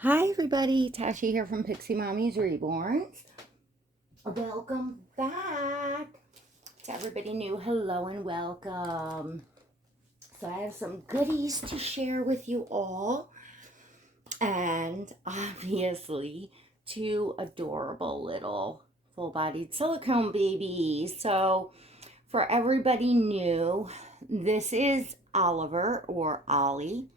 Hi everybody, Tashi here from Pixie Mommy's Reborns. Welcome back. To everybody new, hello and welcome. So I have some goodies to share with you all. And obviously, two adorable little full-bodied silicone babies. So for everybody new, this is Oliver or Ollie.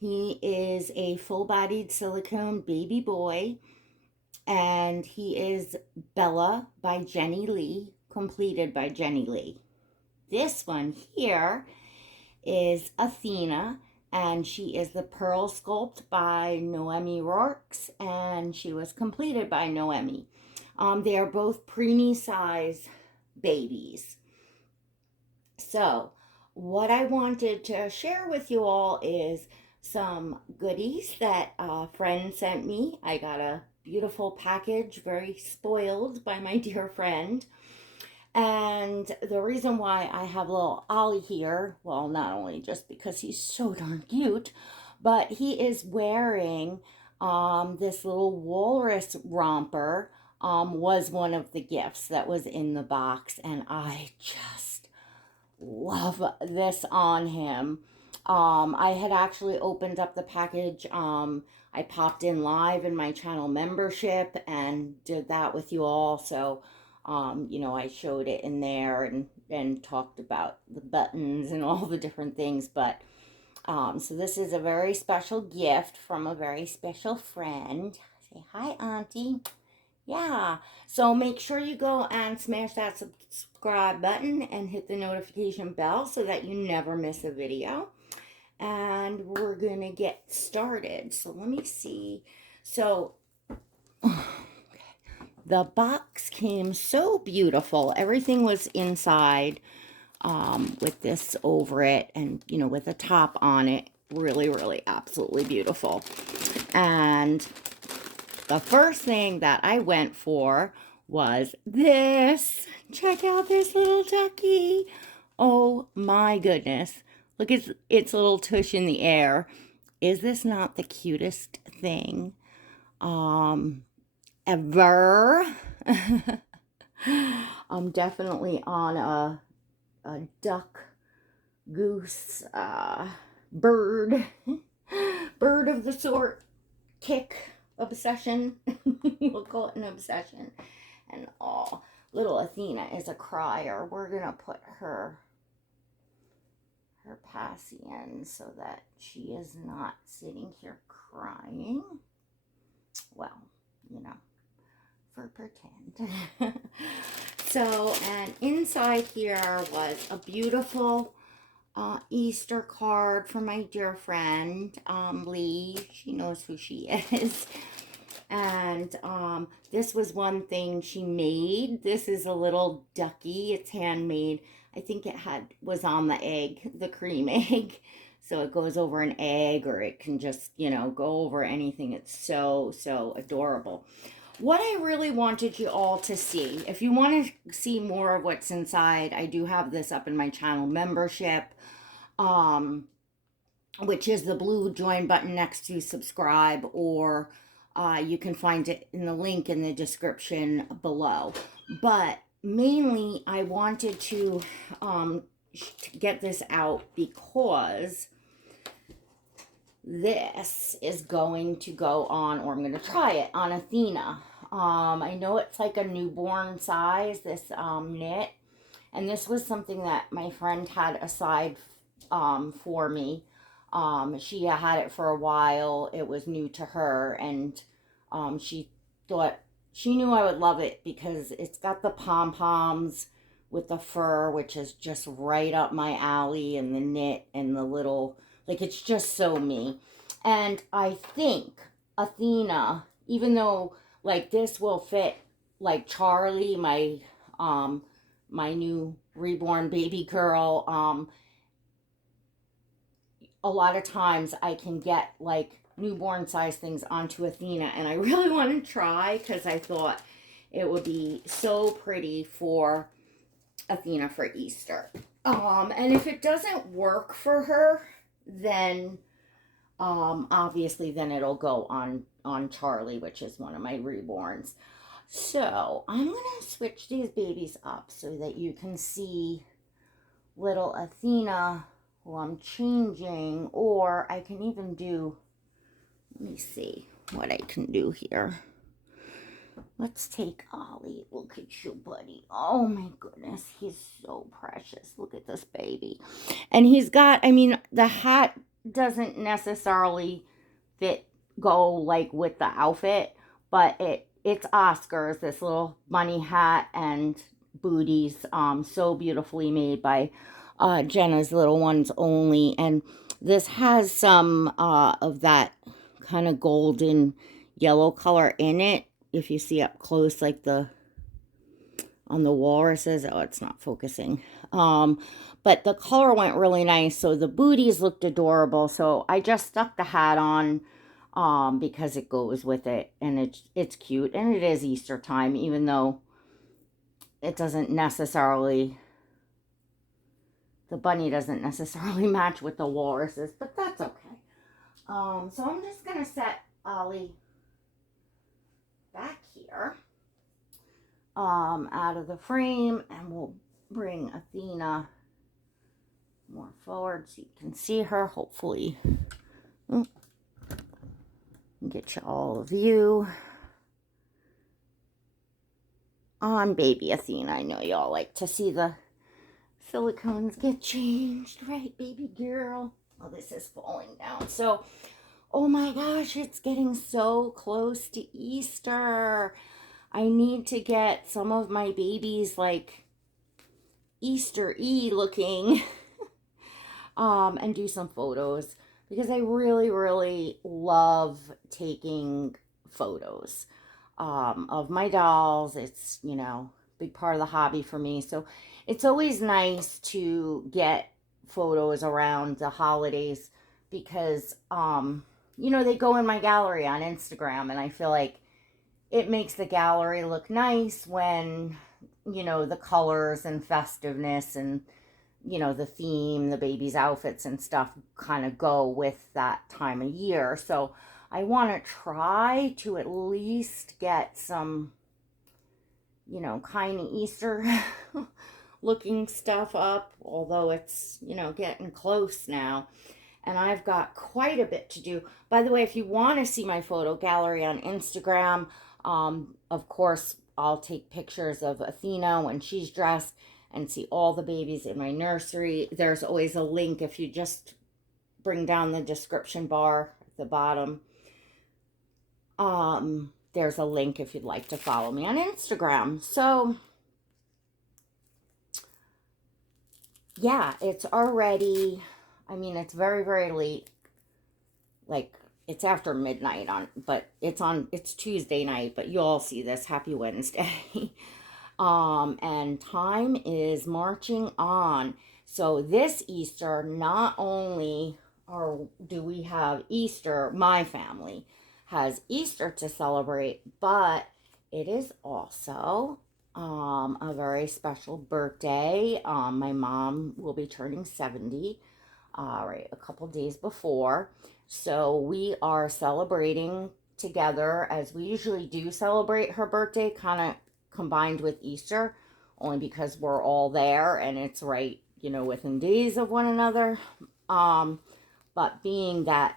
He is a full-bodied silicone baby boy, and he is Bella by Jennie Lee, completed by Jennie Lee. This one here is Athena, and she is the Pearl Sculpt by Noemie Roarks, and she was completed by Noemie. They are both preemie size babies. So, what I wanted to share with you all is some goodies that a friend sent me. I got a beautiful package, very spoiled by my dear friend. And the reason why I have little Ollie here, well, not only just because he's so darn cute, but he is wearing this little walrus romper. Was one of the gifts that was in the box, and I just love this on him. I had actually opened up the package. I popped in live in my channel membership and did that with you all. So, I showed it in there and talked about the buttons and all the different things. But, so this is a very special gift from a very special friend. Say hi, Auntie. Yeah, so make sure you go and smash that subscribe button and hit the notification bell so that you never miss a video. And we're gonna get started. So let me see. So the box came so beautiful. Everything was inside with this over it and, with a top on it. Really, really, absolutely beautiful. And the first thing that I went for was this. Check out this little ducky. Oh my goodness. Look at its little tush in the air. Is this not the cutest thing ever? I'm definitely on a duck, goose, bird, bird of the sort kick obsession. We'll call it an obsession. And little Athena is a crier. We're gonna put her passy in so that she is not sitting here crying. Well, for pretend. So, and inside here was a beautiful Easter card from my dear friend Lee. She knows who she is. And this was one thing she made. This is a little ducky. It's handmade. I think it was on the egg, the cream egg. So it goes over an egg, or it can just, go over anything. It's so, so adorable. What I really wanted you all to see, if you want to see more of what's inside, I do have this up in my channel membership, which is the blue join button next to subscribe, or you can find it in the link in the description below. But mainly, I wanted to get this out because this is going to go on, or I'm going to try it on Athena. I know it's like a newborn size, this knit. And this was something that my friend had aside for me. She had it for a while. It was new to her, and she thought she knew I would love it because it's got the pom-poms with the fur, which is just right up my alley, and the knit and the little, like, it's just so me. And I think Athena, even though like this will fit like Charlie, my new reborn baby girl, a lot of times I can get like newborn size things onto Athena, and I really want to try because I thought it would be so pretty for Athena for Easter. And if it doesn't work for her, then Obviously then it'll go on Charlie, which is one of my reborns. So I'm gonna switch these babies up so that you can see little Athena who I'm changing, or I can even do, let me see what I can do here. Let's take Ollie. Look at you, buddy. Oh my goodness, he's so precious. Look at this baby. And he's got, I mean, the hat doesn't necessarily go like with the outfit, but it's Oscar's, this little bunny hat and booties, so beautifully made by Jenna's Little Ones Only. And this has some of that kind of golden yellow color in it. If you see up close, like the on the walruses. Oh, it's not focusing. But the color went really nice. So the booties looked adorable. So I just stuck the hat on because it goes with it, and it's cute, and it is Easter time, even though it doesn't necessarily, the bunny doesn't necessarily match with the walruses, but that's okay. So I'm just gonna set Ollie back here out of the frame, and we'll bring Athena more forward so you can see her, hopefully. Get you all a view on baby Athena. I know y'all like to see the silicones get changed, right, baby girl? Oh, this is falling down. So, oh my gosh, it's getting so close to Easter. I need to get some of my babies like Easter-y looking and do some photos, because I really, really love taking photos of my dolls. It's, you know, big part of the hobby for me. So it's always nice to get photos around the holidays because, you know, they go in my gallery on Instagram, and I feel like it makes the gallery look nice when, you know, the colors and festiveness and, you know, the theme, the baby's outfits and stuff kind of go with that time of year. So I want to try to at least get some, you know, kind of Easter looking stuff up, although it's, you know, getting close now. And I've got quite a bit to do. By the way, if you want to see my photo gallery on Instagram, of course, I'll take pictures of Athena when she's dressed and see all the babies in my nursery. There's always a link if you just bring down the description bar at the bottom. There's a link if you'd like to follow me on Instagram. So, yeah, it's already, I mean, it's very, very late. Like, it's after midnight but it's Tuesday night, but you all see this. Happy Wednesday. And time is marching on. So this Easter, not only do we have Easter, my family has Easter to celebrate, but it is also a very special birthday. My mom will be turning 70 right a couple days before. So we are celebrating together, as we usually do celebrate her birthday, kind of combined with Easter, only because we're all there and it's right, you know, within days of one another. But being that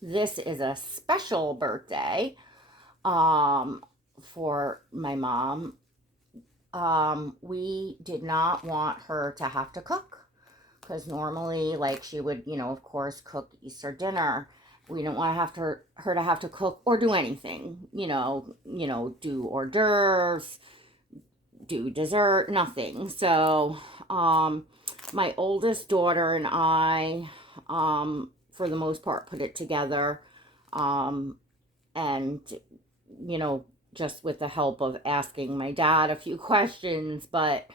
this is a special birthday for my mom, we did not want her to have to cook, because normally, like, she would, you know, of course, cook Easter dinner. We didn't want to have her to have to cook or do anything, you know, do hors d'oeuvres, do dessert, nothing. So, my oldest daughter and I, for the most part, put it together, and, you know, just with the help of asking my dad a few questions, but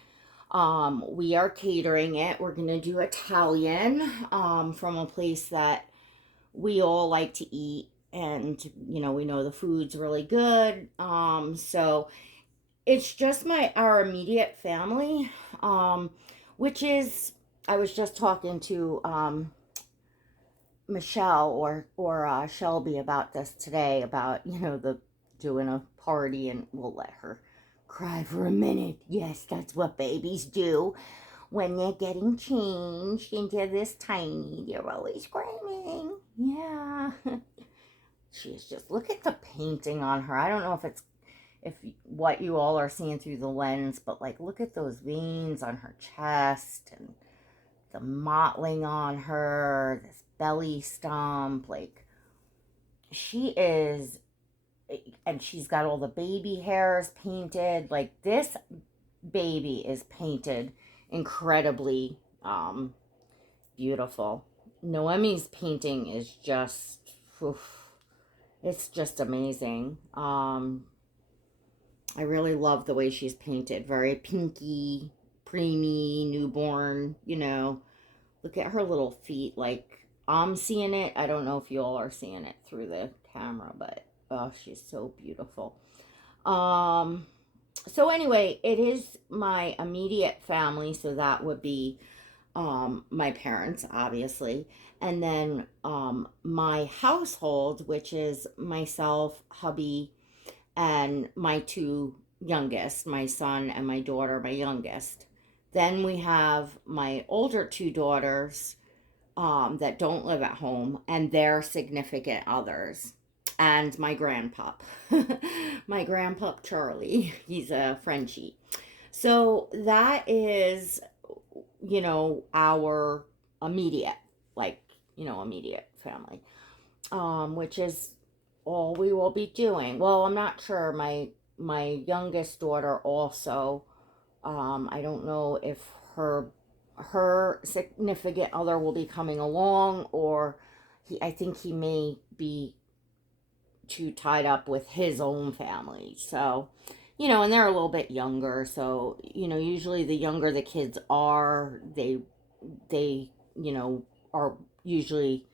we are catering it. We're going to do Italian from a place that we all like to eat, and, you know, we know the food's really good. So it's just our immediate family, which is, I was just talking to Michelle or Shelby about this today, about, you know, the doing a party, and we'll let her cry for a minute. Yes, that's what babies do when they're getting changed into this tiny. They're always screaming. Yeah. She's just, look at the painting on her. I don't know if what you all are seeing through the lens, but like, look at those veins on her chest and the mottling on her, this belly stump. Like, she is, and she's got all the baby hairs painted. Like, this baby is painted incredibly beautiful. Noemie's painting is just, oof, it's just amazing. I really love the way she's painted. Very pinky, preemie, newborn, you know. Look at her little feet. Like, I'm seeing it. I don't know if you all are seeing it through the camera, but oh, she's so beautiful. So anyway, it is my immediate family, so that would be my parents, obviously, and then my household, which is myself, hubby, and my two youngest, my son and my daughter, my youngest. Then we have my older two daughters that don't live at home, and their significant others, and my grandpup, my grandpup Charlie. He's a Frenchie. So that is, you know, our immediate, like, you know, immediate family, which is all we will be doing. Well, I'm not sure. My youngest daughter also, I don't know if her significant other will be coming along, or I think he may be too tied up with his own family. So, you know, and they're a little bit younger, so, you know, usually the younger the kids are, they you know, are usually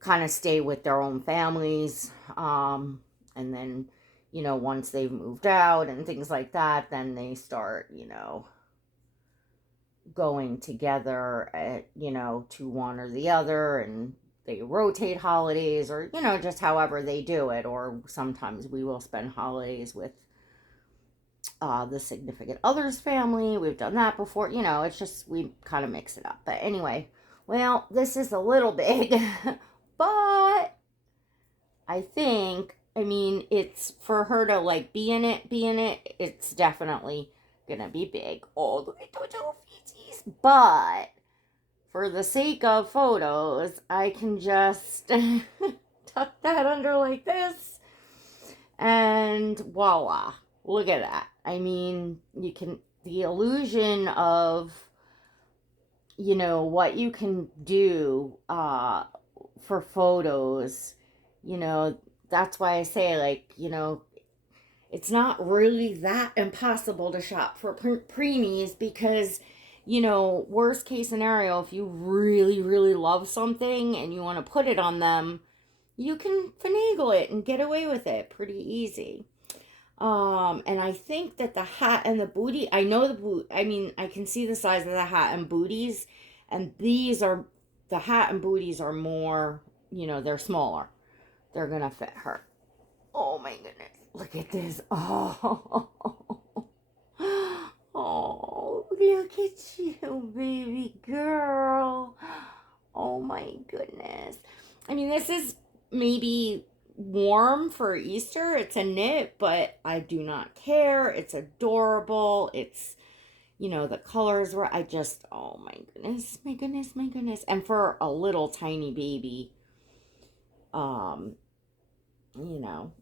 kind of stay with their own families, and then, you know, once they've moved out and things like that, then they start, you know, going together at, you know, to one or the other, and they rotate holidays, or, you know, just however they do it. Or sometimes we will spend holidays with the significant other's family. We've done that before. You know, it's just, we kind of mix it up. But anyway, well, this is a little big, but I think, I mean, it's for her to like be in it, it's definitely gonna be big all the way to feces. But for the sake of photos, I can just tuck that under like this, and voila, look at that. I mean, you can, the illusion of, you know, what you can do for photos, you know, that's why I say, like, you know, it's not really that impossible to shop for preemies, because, you know, worst case scenario, if you really, really love something and you want to put it on them, you can finagle it and get away with it pretty easy. And I think that the hat and the booty, I know the boot, I mean, I can see the size of the hat and booties, and these are, the hat and booties are more, you know, they're smaller. They're gonna fit her. Oh my goodness. Look at this. Oh. Oh, look at you, baby girl. Oh my goodness. I mean, this is maybe warm for Easter. It's a knit, but I do not care. It's adorable. It's, you know, the colors were, I just, oh my goodness, my goodness, my goodness. And for a little tiny baby, you know,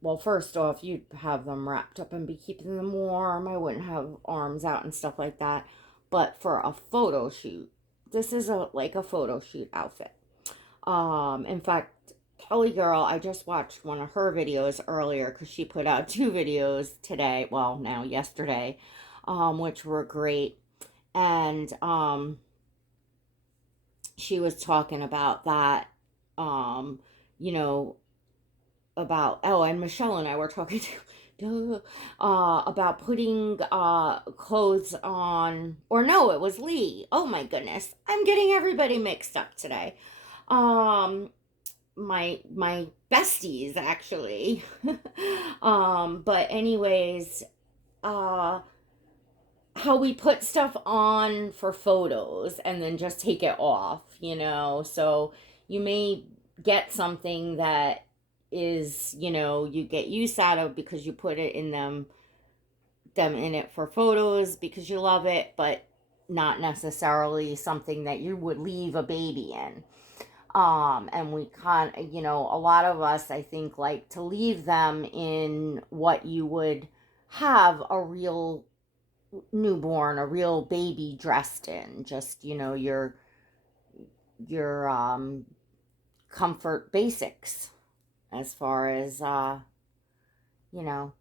well, first off, you'd have them wrapped up and be keeping them warm. I wouldn't have arms out and stuff like that. But for a photo shoot, this is like a photo shoot outfit. In fact, Kelly Girl, I just watched one of her videos earlier, because she put out 2 videos today, well, now yesterday, which were great. And she was talking about that, you know, about, oh, and Michelle and I were talking about putting clothes on, or no, it was Lee. Oh my goodness, I'm getting everybody mixed up today. My besties actually. But anyways, uh how we put stuff on for photos and then just take it off, you know. So you may get something that is, you know, you get use out of because you put it in them in it for photos because you love it, but not necessarily something that you would leave a baby in. And we can't, you know, a lot of us, I think, like to leave them in what you would have a real newborn, a real baby dressed in, just, you know, your comfort basics as far as you know,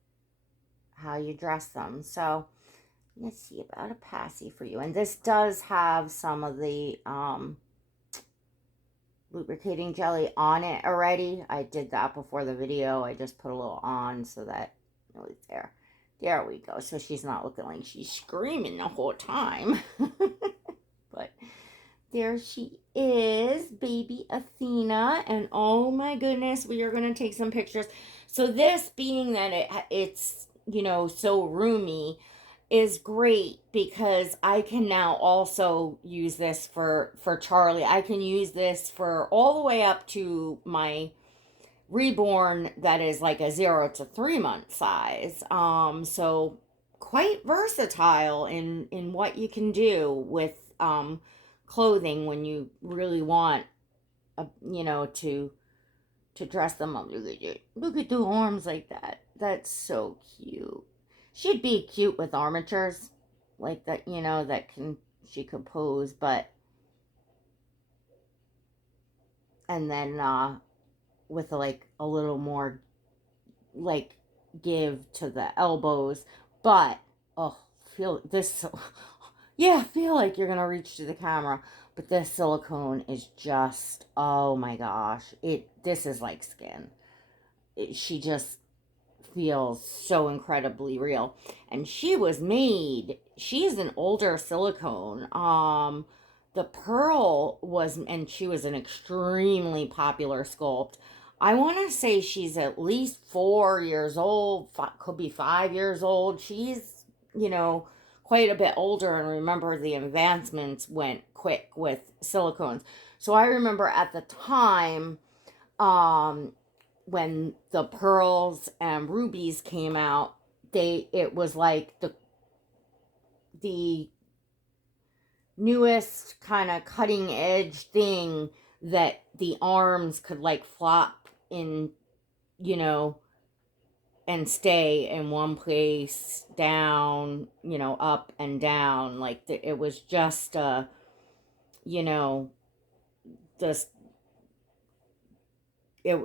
how you dress them. So let's see about a passy for you. And this does have some of the lubricating jelly on it already. I did that before the video. I just put a little on so that it was there. There we go. So she's not looking like she's screaming the whole time. But there she is, baby Athena. And oh my goodness, we are going to take some pictures. So this, being that it's, you know, so roomy, is great because I can now also use this for Charlie. I can use this for all the way up to my reborn that is like a 0 to 3 month size. So quite versatile in what you can do with clothing when you really want you know, to dress them up. Look at the arms like that. That's so cute. She'd be cute with armatures like that, you know, that can, she could pose, but, and then with like a little more like give to the elbows. But oh, feel this, yeah, feel like you're gonna reach to the camera. But this silicone is just, oh my gosh, this is like skin. She just feels so incredibly real. And she's an older silicone. The Pearl was, and she was an extremely popular sculpt. I want to say she's at least 4 years old, could be 5 years old. She's, you know, quite a bit older. And remember, the advancements went quick with silicones. So I remember at the time, when the pearls and rubies came out, it was like the newest kind of cutting edge thing, that the arms could like flop in, you know, and stay in one place, down, you know, up and down. Like it was just you know, just it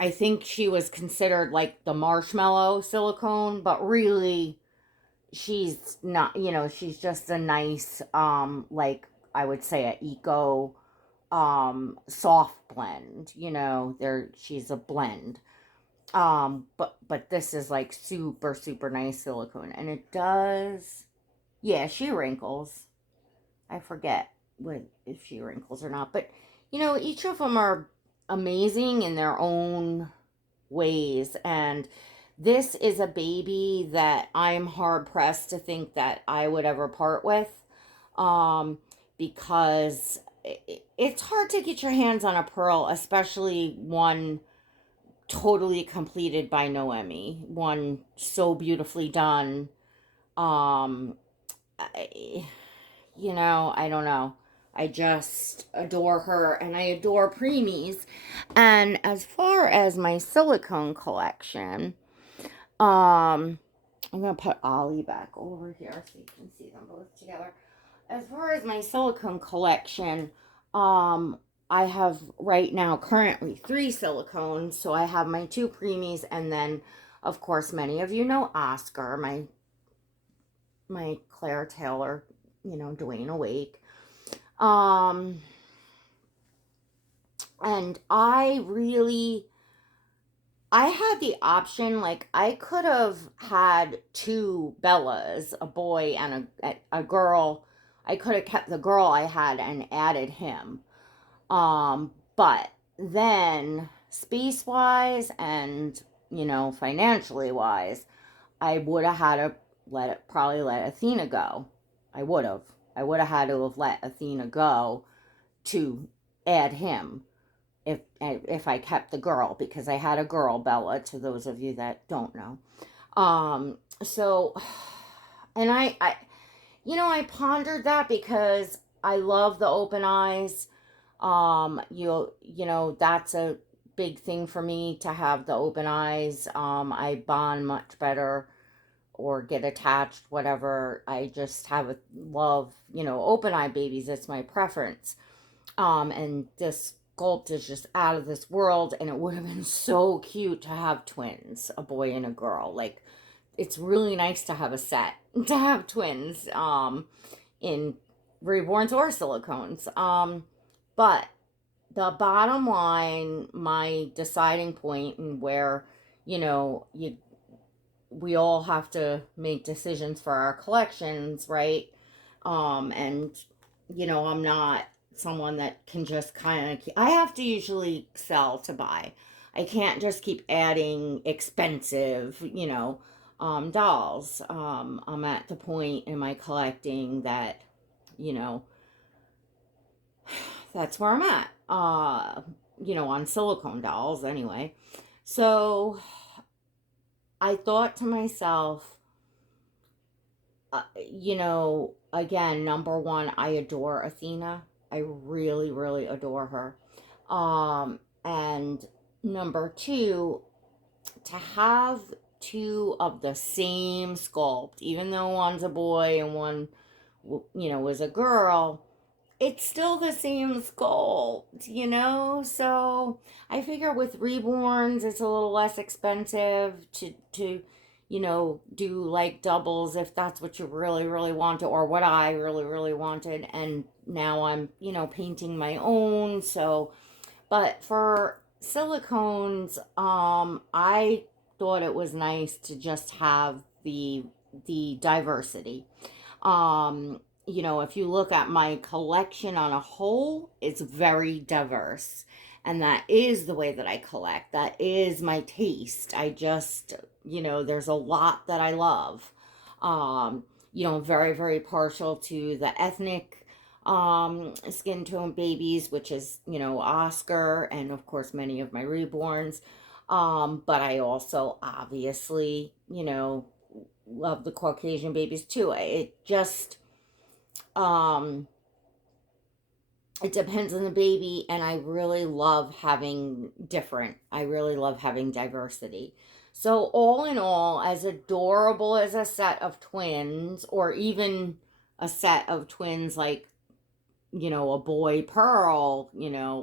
I think she was considered like the marshmallow silicone, but really she's not, you know, she's just a nice like I would say a eco soft blend, you know. She's a blend. But this is like super super nice silicone, and it does, yeah, she wrinkles. I forget if she wrinkles or not, but you know, each of them are amazing in their own ways. And this is a baby that I'm hard pressed to think that I would ever part with, um, because it's hard to get your hands on a pearl, especially one totally completed by Noemie, one so beautifully done. Um, I, you know, I don't know. I just adore her, and I adore Preemies. And as far as my silicone collection, I'm gonna put Ollie back over here so you can see them both together. As far as my silicone collection, I have right now currently 3 silicones. So I have my 2 Preemies, and then of course many of you know Oscar, my Claire Taylor, you know, Dwayne Awake. And I had the option, like I could have had 2 Bellas, a boy and a girl. I could have kept the girl I had and added him. But then, space-wise and, financially wise, I would have had to probably let Athena go. I would have. I would have had to have let Athena go to add him if I kept the girl, because I had a girl, Bella, to those of you that don't know. So, and I pondered that because I love the open eyes. That's a big thing for me to have the open eyes. I bond much better or get attached, whatever. I just have a love, open eye babies. It's my preference. And this sculpt is just out of this world, and it would have been so cute to have twins, a boy and a girl. Like, it's really nice to have a set, to have twins, in reborns or silicones. But the bottom line, my deciding point, and where, we all have to make decisions for our collections, right? And I'm not someone that can just kind of, I have to usually sell to buy. I can't just keep adding expensive, dolls. I'm at the point in my collecting that, you know, that's where I'm at. On silicone dolls anyway. So I thought to myself, again, number one, I adore Athena. I really, really adore her. And number two, to have two of the same sculpt, even though one's a boy and one, was a girl, it's still the same sculpt. So I figure with reborns, it's a little less expensive to do like doubles if that's what you really, really wanted, or what I really, really wanted. And now I'm, painting my own. So, but for silicones, I thought it was nice to just have the diversity. If you look at my collection on a whole, it's very diverse. And that is the way that I collect. That is my taste. I just, there's a lot that I love. Very, very partial to the ethnic skin tone babies, which is, Oscar, and of course many of my reborns. But I also obviously, love the Caucasian babies too. Um, it depends on the baby, and I really love having I really love having diversity. So all in all, as adorable as a set of twins, or even a set of twins like, a boy Pearl,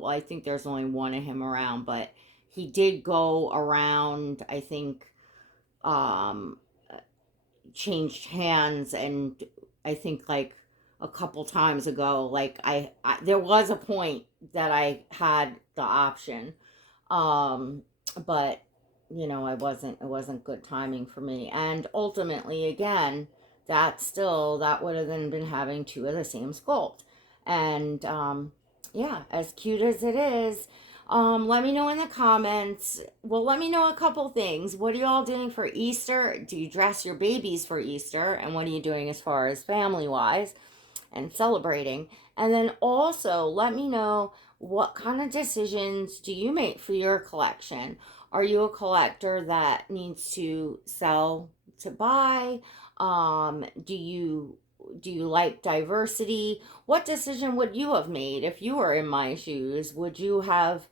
I think there's only one of him around, but he did go around, I think, um, changed hands, and I think like a couple times ago, like there was a point that I had the option, but it wasn't good timing for me. And ultimately, again, that would have then been having two of the same sculpt. And yeah, as cute as it is, let me know in the comments. Well, let me know a couple things. What are you all doing for Easter? Do you dress your babies for Easter? And what are you doing as far as family-wise and celebrating? And then also let me know, what kind of decisions do you make for your collection? Are you a collector that needs to sell to buy? Do you like diversity? What decision would you have made if you were in my shoes? Would you have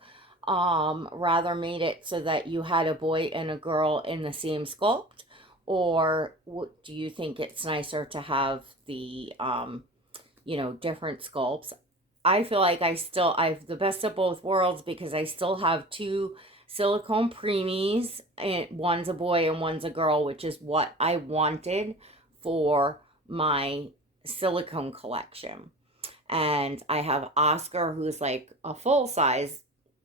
rather made it so that you had a boy and a girl in the same sculpt? Or do you think it's nicer to have the different sculpts? I feel like I've the best of both worlds, because I still have two silicone preemies, and one's a boy and one's a girl, which is what I wanted for my silicone collection. And I have Oscar, who's like a full size,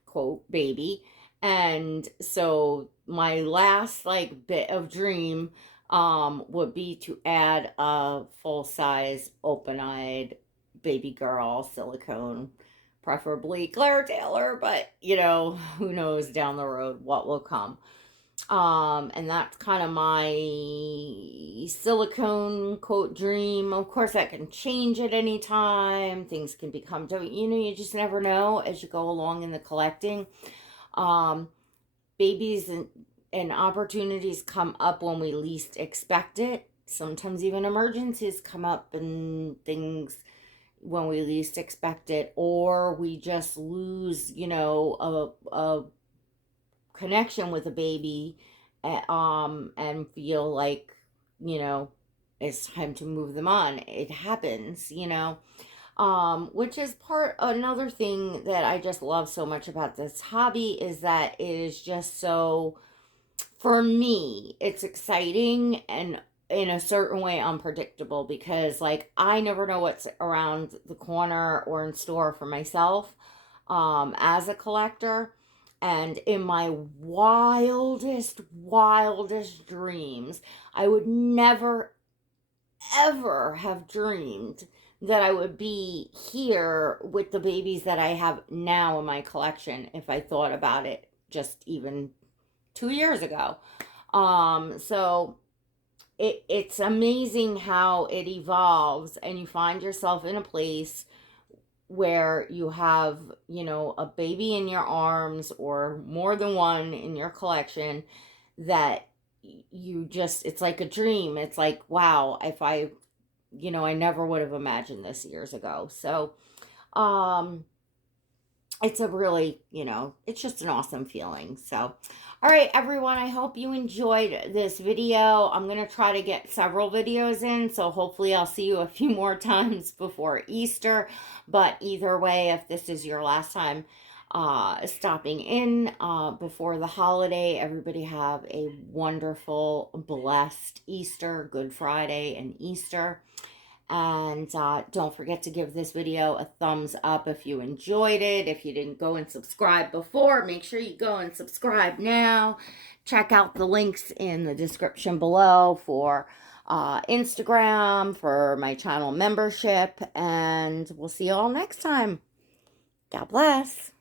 quote, baby. And so my last like bit of dream would be to add a full size open eyed baby girl silicone preferably Claire Taylor, but you know, who knows down the road what will come. And that's kind of my silicone quote dream. Of course, that can change at any time. Things can become, you know, you just never know as you go along in the collecting. Babies and opportunities come up when we least expect it. Sometimes even emergencies come up and things when we least expect it, or we just lose, you know, a connection with a baby, and feel like, you know, it's time to move them on. It happens, you know. Which is another thing that I just love so much about this hobby is that it is just so, for me, it's exciting and in a certain way unpredictable, because like I never know what's around the corner or in store for myself, as a collector. And in my wildest dreams, I would never, ever have dreamed that I would be here with the babies that I have now in my collection if I thought about it just even 2 years ago. So it's amazing how it evolves, and you find yourself in a place where you have, you know, a baby in your arms or more than one in your collection that you just, it's like a dream. It's like, wow, if I, you know, I never would have imagined this years ago. So, it's a really, you know, it's just an awesome feeling. So, all right, everyone, I hope you enjoyed this video. I'm going to try to get several videos in, so hopefully I'll see you a few more times before Easter. But either way, if this is your last time stopping in before the holiday, everybody have a wonderful, blessed Easter, Good Friday, and Easter. And don't forget to give this video a thumbs up if you enjoyed it. If you didn't go and subscribe before, make sure you go and subscribe now. Check out the links in the description below for Instagram, for my channel membership, and we'll see you all next time. God bless.